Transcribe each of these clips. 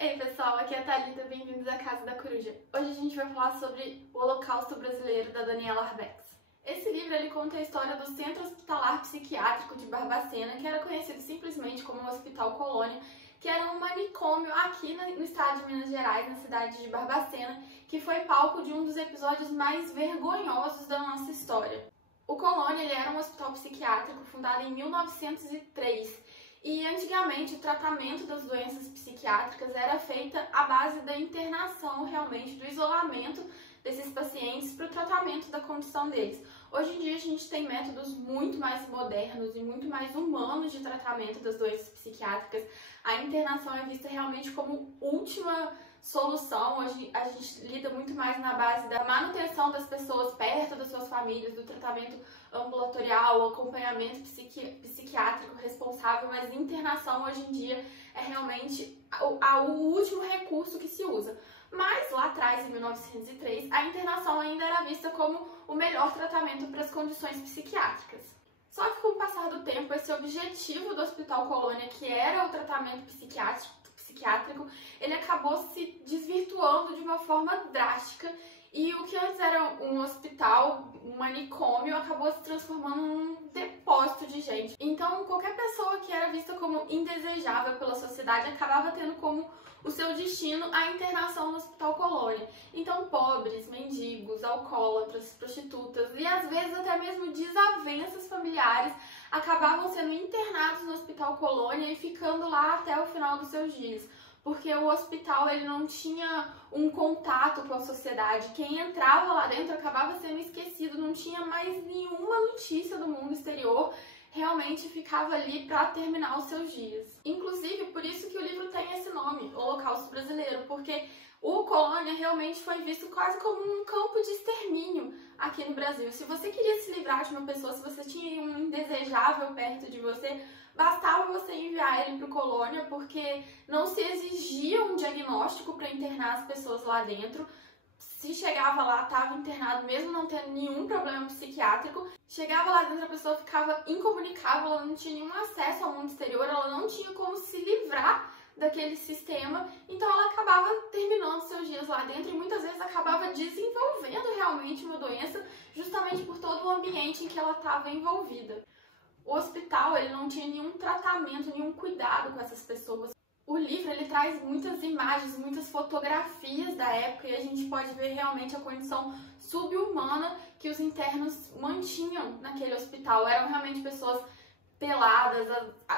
Ei pessoal, aqui é a Thalita, bem-vindos à Casa da Coruja. Hoje a gente vai falar sobre o Holocausto Brasileiro, da Daniela Arbex. Esse livro ele conta a história do Centro Hospitalar Psiquiátrico de Barbacena, que era conhecido simplesmente como Hospital Colônia, que era um manicômio aqui no estado de Minas Gerais, na cidade de Barbacena, que foi palco de um dos episódios mais vergonhosos da nossa história. O Colônia ele era um hospital psiquiátrico fundado em 1903 e antigamente o tratamento das doenças psiquiátricas era feita à base da internação, realmente, do isolamento desses pacientes para o tratamento da condição deles. Hoje em dia a gente tem métodos muito mais modernos e muito mais humanos de tratamento das doenças psiquiátricas. A internação é vista realmente como última solução. Hoje a gente lida muito mais na base da manutenção das pessoas perto das suas famílias, do tratamento ambulatorial, o acompanhamento psiquiátrico responsável, mas internação hoje em dia é realmente o último recurso que se usa. Mas lá atrás, em 1903, a internação ainda era vista como o melhor tratamento para as condições psiquiátricas. Só que com o passar do tempo, esse objetivo do Hospital Colônia, que era o tratamento psiquiátrico, ele acabou se desvirtuando de uma forma drástica e o que antes era um hospital, um manicômio, acabou se transformando num depósito de gente. Então, qualquer pessoa que era vista como indesejável pela sociedade acabava tendo como o seu destino a internação no Hospital Colônia. Então, pobres, mendigos, alcoólatras, prostitutas e às vezes até mesmo desavenças familiares acabavam sendo internados no Hospital Colônia e ficando lá até o final dos seus dias. Porque o hospital ele não tinha um contato com a sociedade. Quem entrava lá dentro acabava sendo esquecido, não tinha mais nenhuma notícia do mundo exterior, realmente ficava ali para terminar os seus dias. Inclusive, por isso que o livro tem esse nome, Holocausto Brasileiro, porque o Colônia realmente foi visto quase como um campo de extermínio aqui no Brasil. Se você queria se livrar de uma pessoa, se você tinha um indesejável perto de você, bastava você enviar ele para o Colônia, porque não se exigia um diagnóstico para internar as pessoas lá dentro. Se chegava lá, estava internado, mesmo não tendo nenhum problema psiquiátrico, chegava lá dentro, a pessoa ficava incomunicável, ela não tinha nenhum acesso ao mundo exterior, ela não tinha como se livrar daquele sistema, então ela acabava terminando seus dias lá dentro e muitas vezes acabava desenvolvendo realmente uma doença, justamente por todo o ambiente em que ela estava envolvida. O hospital ele não tinha nenhum tratamento, nenhum cuidado com essas pessoas. O livro ele traz muitas imagens, muitas fotografias da época e a gente pode ver realmente a condição subhumana que os internos mantinham naquele hospital. Eram realmente pessoas peladas,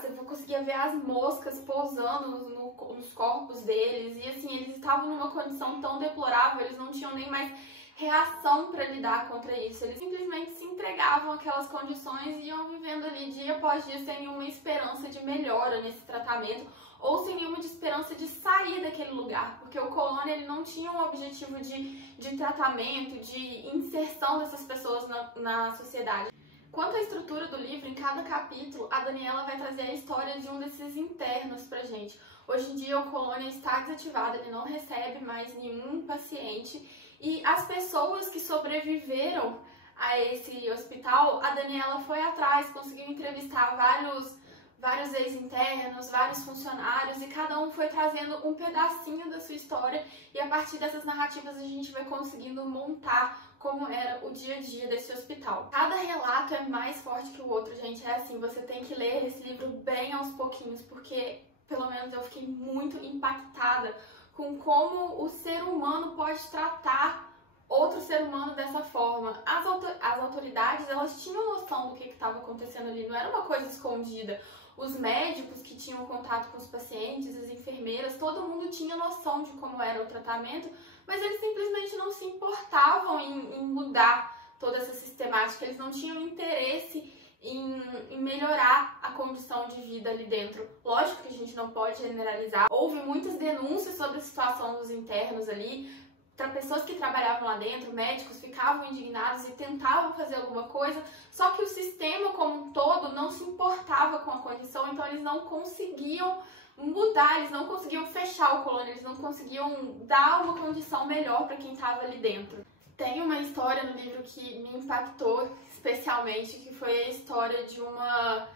você conseguia ver as moscas pousando nos corpos deles e assim, eles estavam numa condição tão deplorável, eles não tinham nem mais reação para lidar contra isso. Eles simplesmente se entregavam àquelas condições e iam vivendo ali dia após dia sem nenhuma esperança de melhora nesse tratamento ou sem nenhuma esperança de sair daquele lugar, porque o Colônia ele não tinha um objetivo de tratamento, de inserção dessas pessoas na sociedade. Quanto à estrutura do livro, em cada capítulo, a Daniela vai trazer a história de um desses internos pra gente. Hoje em dia o Colônia está desativado, ele não recebe mais nenhum paciente e as pessoas que sobreviveram a esse hospital, a Daniela foi atrás, conseguiu entrevistar vários ex-internos, vários funcionários e cada um foi trazendo um pedacinho da sua história e a partir dessas narrativas a gente vai conseguindo montar como era o dia a dia desse hospital. Cada relato é mais forte que o outro, gente, é assim, você tem que ler esse livro bem aos pouquinhos, porque pelo menos eu fiquei muito impactada com como o ser humano pode tratar outro ser humano dessa forma. As autoridades, elas tinham noção do que estava acontecendo ali, não era uma coisa escondida. Os médicos que tinham contato com os pacientes, as enfermeiras, todo mundo tinha noção de como era o tratamento, mas eles simplesmente não se importavam em mudar toda essa sistemática, eles não tinham interesse em melhorar a condição de vida ali dentro. Lógico que a gente não pode generalizar, houve muitas denúncias sobre a situação dos internos ali, para pessoas que trabalhavam lá dentro, médicos ficavam indignados e tentavam fazer alguma coisa, só que o sistema como um todo não se importava com a condição, então eles não conseguiam mudar, eles não conseguiam fechar o Colônia, eles não conseguiam dar uma condição melhor para quem estava ali dentro. Tem uma história no livro que me impactou especialmente, que foi a história de uma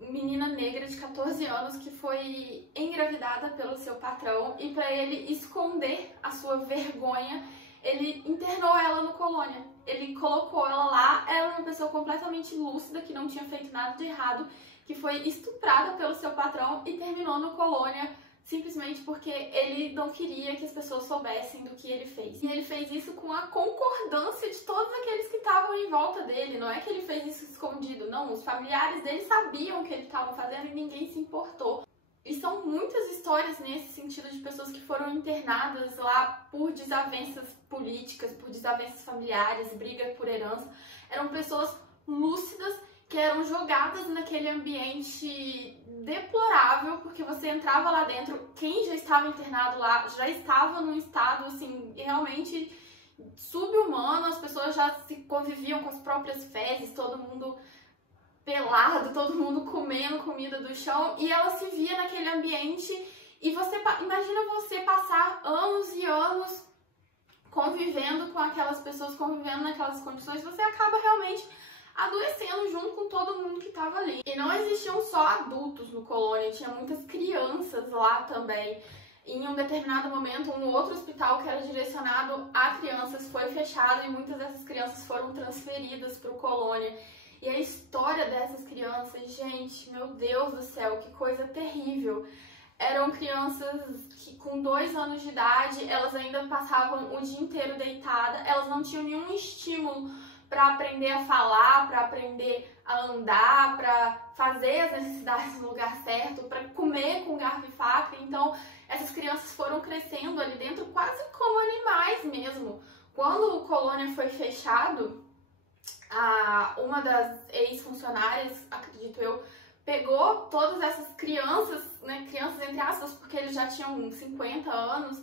menina negra de 14 anos que foi engravidada pelo seu patrão e para ele esconder a sua vergonha, ele internou ela no colônia. Ele colocou ela lá, ela era uma pessoa completamente lúcida, que não tinha feito nada de errado, que foi estuprada pelo seu patrão e terminou no colônia simplesmente porque ele não queria que as pessoas soubessem do que ele fez. E ele fez isso com a concordância de todos aqueles que estavam em volta dele. Não é que ele fez isso escondido, não. Os familiares dele sabiam o que ele estava fazendo e ninguém se importou. E são muitas histórias nesse sentido de pessoas que foram internadas lá por desavenças políticas, por desavenças familiares, briga por herança. Eram pessoas lúcidas que eram jogadas naquele ambiente deplorável, porque você entrava lá dentro, quem já estava internado lá já estava num estado assim realmente subhumano, as pessoas já se conviviam com as próprias fezes, todo mundo pelado, todo mundo comendo comida do chão, e ela se via naquele ambiente. E você imagina você passar anos e anos convivendo com aquelas pessoas, convivendo naquelas condições, você acaba realmente adoecendo junto com todo mundo que estava ali. E não existiam só adultos no colônia, tinha muitas crianças lá também. Em um determinado momento, um outro hospital que era direcionado a crianças foi fechado e muitas dessas crianças foram transferidas para o colônia. E a história dessas crianças, gente, meu Deus do céu, que coisa terrível. Eram crianças que com 2 anos de idade, elas ainda passavam o dia inteiro deitada, elas não tinham nenhum estímulo para aprender a falar, para aprender a andar, para fazer as necessidades no lugar certo, para comer com garfo e faca. Então, essas crianças foram crescendo ali dentro quase como animais mesmo. Quando o colônia foi fechado, uma das ex-funcionárias, acredito eu, pegou todas essas crianças, né, crianças entre aspas, porque eles já tinham 50 anos,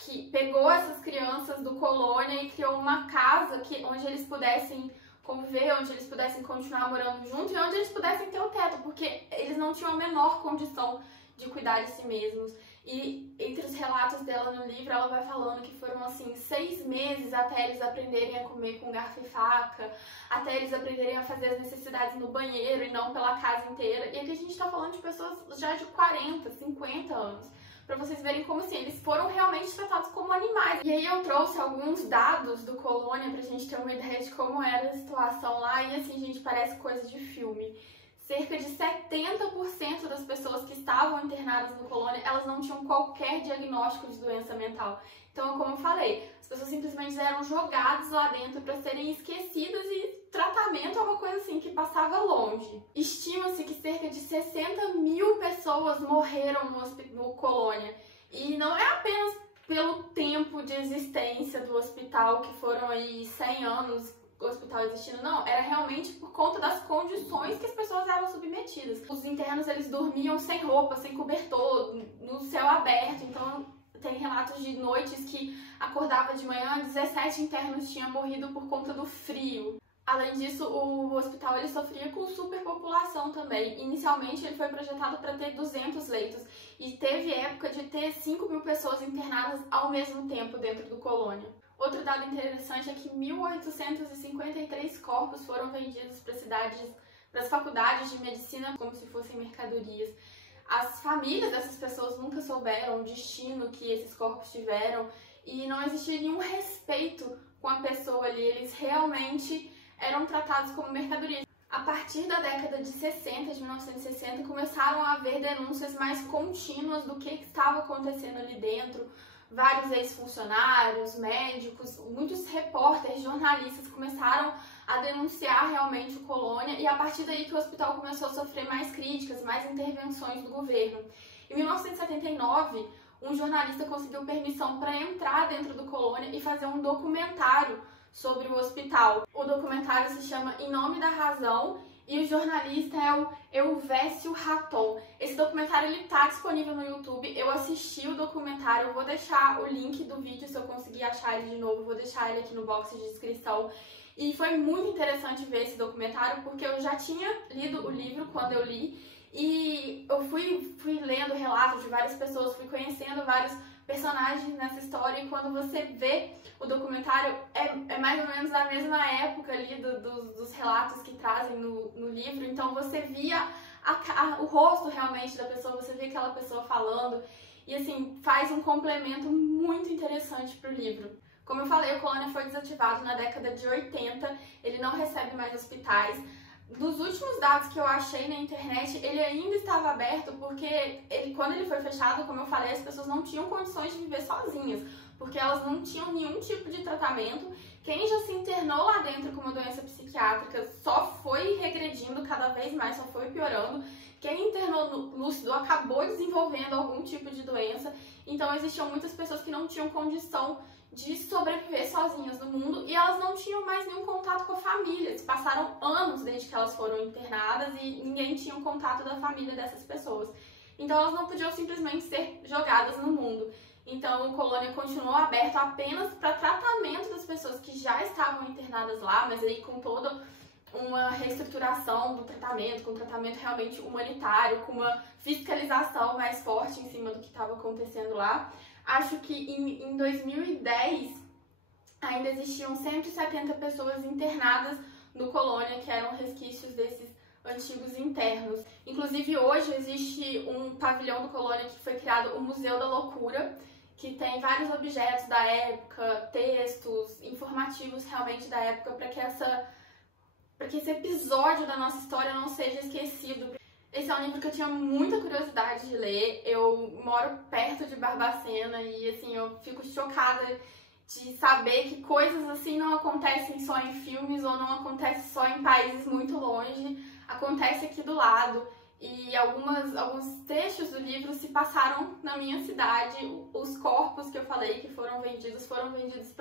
que pegou essas crianças do colônia e criou uma casa onde eles pudessem conviver, onde eles pudessem continuar morando juntos e onde eles pudessem ter um teto, porque eles não tinham a menor condição de cuidar de si mesmos. E entre os relatos dela no livro, ela vai falando que foram assim 6 meses até eles aprenderem a comer com garfo e faca, até eles aprenderem a fazer as necessidades no banheiro e não pela casa inteira. E aqui a gente tá falando de pessoas já de 40, 50 anos. Pra vocês verem como assim, eles foram realmente tratados como animais. E aí eu trouxe alguns dados do colônia pra gente ter uma ideia de como era a situação lá. E assim, gente, parece coisa de filme. Cerca de 70% das pessoas que estavam internadas no colônia, elas não tinham qualquer diagnóstico de doença mental. Então, como eu falei, as pessoas simplesmente eram jogadas lá dentro para serem esquecidas e tratamento é uma coisa assim que passava longe. Estima-se que cerca de 60 mil pessoas morreram no colônia. E não é apenas pelo tempo de existência do hospital, que foram aí 100 anos o hospital existindo, não, era realmente por conta das condições que as pessoas eram submetidas. Os internos, eles dormiam sem roupa, sem cobertor, no céu aberto, então tem relatos de noites que acordava de manhã, 17 internos tinham morrido por conta do frio. Além disso, o hospital ele sofria com superpopulação também. Inicialmente, ele foi projetado para ter 200 leitos e teve época de ter 5 mil pessoas internadas ao mesmo tempo dentro do colônia. Outro dado interessante é que 1.853 corpos foram vendidos para as faculdades de medicina como se fossem mercadorias. As famílias dessas pessoas nunca souberam o destino que esses corpos tiveram e não existia nenhum respeito com a pessoa ali. Eles realmente eram tratados como mercadorias. A partir da década de 60, de 1960, começaram a haver denúncias mais contínuas do que estava acontecendo ali dentro. Vários ex-funcionários, médicos, muitos repórteres, jornalistas começaram a denunciar realmente o colônia e a partir daí que o hospital começou a sofrer mais críticas, mais intervenções do governo. Em 1979, um jornalista conseguiu permissão para entrar dentro do colônia e fazer um documentário sobre o hospital. O documentário se chama Em Nome da Razão e o jornalista é o Elvésio Raton. Esse documentário ele tá disponível no YouTube, eu assisti o documentário, eu vou deixar o link do vídeo, se eu conseguir achar ele de novo, vou deixar ele aqui no box de descrição. E foi muito interessante ver esse documentário, porque eu já tinha lido o livro quando eu li, e eu fui lendo relatos de várias pessoas, fui conhecendo vários personagens nessa história, e quando você vê o documentário, é mais ou menos da mesma época ali dos relatos que trazem no livro, então você via o rosto realmente da pessoa, você vê aquela pessoa falando, e assim, faz um complemento muito interessante pro livro. Como eu falei, o Colônia foi desativado na década de 80, ele não recebe mais hospitais. Dos últimos dados que eu achei na internet, ele ainda estava aberto porque quando ele foi fechado, como eu falei, as pessoas não tinham condições de viver sozinhas, porque elas não tinham nenhum tipo de tratamento. Quem já se internou lá dentro com uma doença psiquiátrica só foi regredindo cada vez mais, só foi piorando. Quem internou lúcido acabou desenvolvendo algum tipo de doença. Então existiam muitas pessoas que não tinham condição de sobreviver sozinhas no mundo e elas não tinham mais nenhum contato com a família. Eles passaram anos desde que elas foram internadas e ninguém tinha um contato da família dessas pessoas. Então elas não podiam simplesmente ser jogadas no mundo. Então o Colônia continuou aberto apenas para tratamento das pessoas que já estavam internadas lá, mas aí com toda uma reestruturação do tratamento, com um tratamento realmente humanitário, com uma fiscalização mais forte em cima do que estava acontecendo lá. Acho que em 2010 ainda existiam 170 pessoas internadas no Colônia, que eram resquícios desses antigos internos. Inclusive hoje existe um pavilhão do Colônia que foi criado, o Museu da Loucura, que tem vários objetos da época, textos, informativos realmente da época, para que esse episódio da nossa história não seja esquecido. Esse é um livro que eu tinha muita curiosidade de ler. Eu moro perto de Barbacena e assim, eu fico chocada de saber que coisas assim não acontecem só em filmes ou não acontecem só em países muito longe, acontece aqui do lado. E alguns trechos do livro se passaram na minha cidade. Os corpos que eu falei que foram vendidos para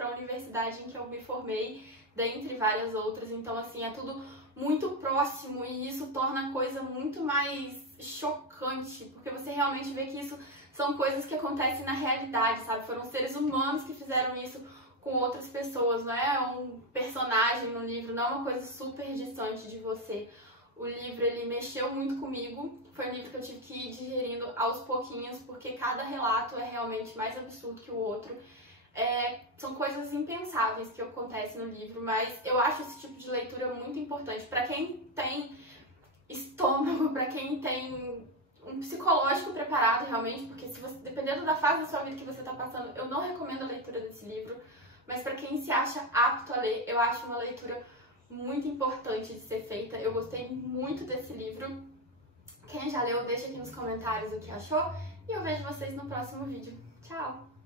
a universidade em que eu me formei, dentre várias outras. Então assim, é tudo muito próximo e isso torna a coisa muito mais chocante, porque você realmente vê que isso são coisas que acontecem na realidade, sabe? Foram seres humanos que fizeram isso com outras pessoas, não é um personagem no livro, não é uma coisa super distante de você. O livro, ele mexeu muito comigo, foi um livro que eu tive que ir digerindo aos pouquinhos, porque cada relato é realmente mais absurdo que o outro. São coisas impensáveis que acontecem no livro, mas eu acho esse tipo de leitura muito importante. Para quem tem estômago, para quem tem um psicológico preparado realmente, porque se você, dependendo da fase da sua vida que você está passando, eu não recomendo a leitura desse livro, mas para quem se acha apto a ler, eu acho uma leitura muito importante de ser feita. Eu gostei muito desse livro. Quem já leu, deixa aqui nos comentários o que achou e eu vejo vocês no próximo vídeo. Tchau!